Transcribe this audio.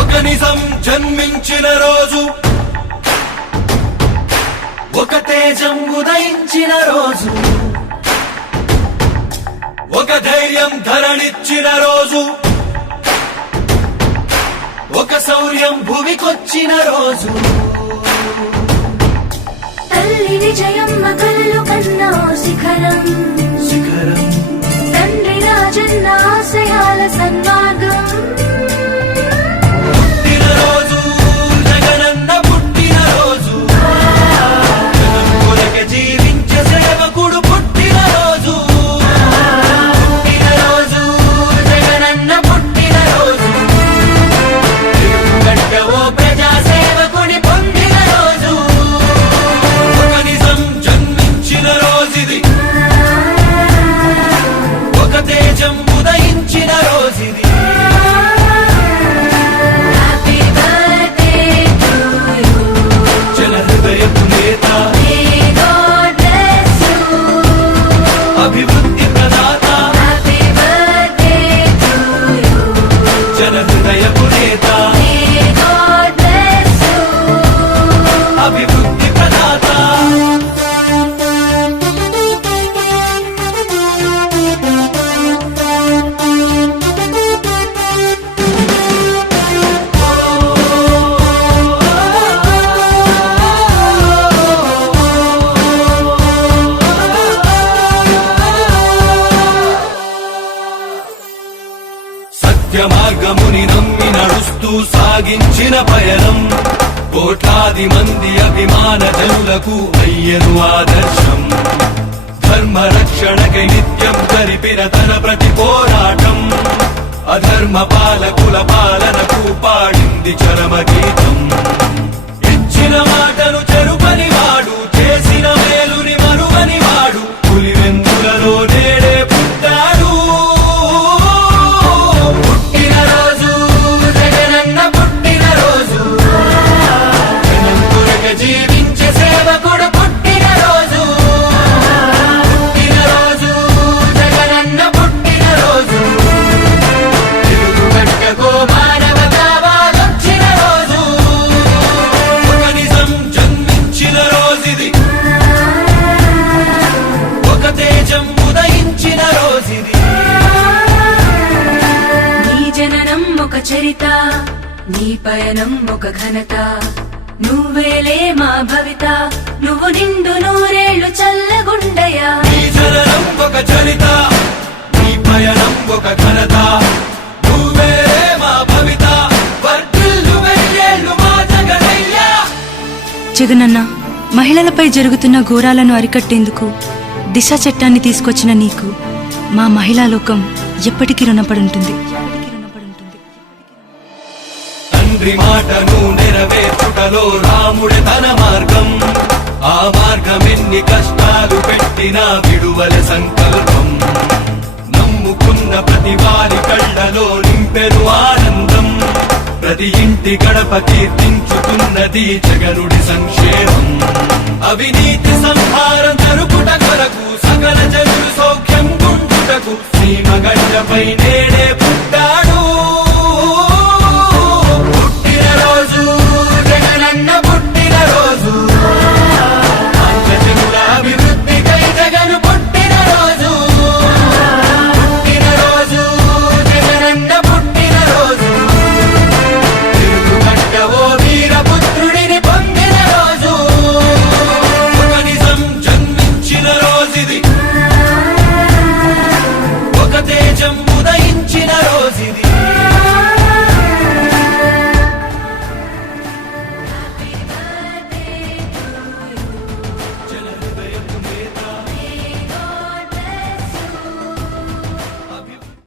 ఒక నిజం జన్మించిన రోజు, ఒక తేజం ఉదయించిన రోజు, ఒక ధైర్యం ధరణిచ్చిన రోజు, ఒక శౌర్యం భూమికొచ్చిన రోజు. తల్లి విజయమ్మ కలలు కన్నా శిఖరం, శిఖరం తండ్రి రాజన్న ఆశయాల సన్మార్గం. పుట్టిన రోజు జగనన్న పుట్టిన రోజు, జనం కొరకే జీవించే సేవకుడు పుట్టిన రోజు. పుట్టిన రోజు జగనన్న పుట్టిన రోజు, గడ్డ ఓ ప్రజా సేవకుని పొందిన రోజు. ఒక నిజం జన్మించిన రోజుది, ఒక తేజం ఉదయించిన రోజుది. Happy birthday to you. జన హృదయపు నేత, May God bless you. అభివృద్ధి ప్రదాత, Happy birthday to you. జన హృదయపు నేత, May God bless you. అభివృద్ధి ప్రదాత. సత్య మార్గముని నమ్మి నడుస్తూ సాగించిన పయనం, కోట్లాది మంది అభిమాన జనులకు అయ్యను ఆదర్శం. ధర్మ రక్షణకై నిత్యం జరిపిన తన ప్రతి పోరాటం, అధర్మ పాలకుల పాలనకు పాడింది చరమ గీతం. ఇచ్చిన మాటను చెరుపని వాడు, చేసిన మేలుని మరువని వాడు, పులివెందులలో నేడే పుట్టాడు. పుట్టిన రోజు జగనన్న పుట్టిన రోజు, జనం కొరకే జీవించే సేవకుడు పుట్టిన రోజు. పుట్టిన రోజు జగనన్న పుట్టిన రోజు, తెలుగు గడ్డకు మానవతావాదొచ్చిన రోజు. ఒక నిజం జన్మించిన రోజుది, ఒక తేజం ఉదయించిన రోజుది. నీ జననం ఒక చరిత, నీ పయనం ఒక ఘనత. నువ్వేలే మా భవిత, నువ్వు నిండు నూరేళ్లు చల్లగుండయా. నీ జననం ఒక చరిత, నీ పయనం ఒక ఘనత. నువ్వే మా భవిత, వర్ధిల్లు వెయ్యేళ్ళు మా జగనయ్యా. జగనన్న, మహిళలపై జరుగుతున్న ఘోరాలను అరికట్టేందుకు దిశ చట్టాన్ని తీసుకొచ్చిన నీకు మా మహిళా లోకం ఎప్పటికీ రుణపడుంటుంది. తండ్రి మాటను నెరవేర్చుటలో రాముడి తన మార్గం, ఆ మార్గం ఎన్ని కష్టాలు పెట్టినా విడువల సంకల్పం. నమ్ముకున్న ప్రతి వారి కళ్ళలో నింపెను ఆనందం, ప్రతి ఇంటి గడప కీర్తించుతున్నది జగనుడి సంక్షేమం. అవినీతి సంహారం జరుపుట కొరకు, సకల జనులు సౌఖ్యం గుంటుటకు, సీమగడ్డపై నేడే పుట్టాడు.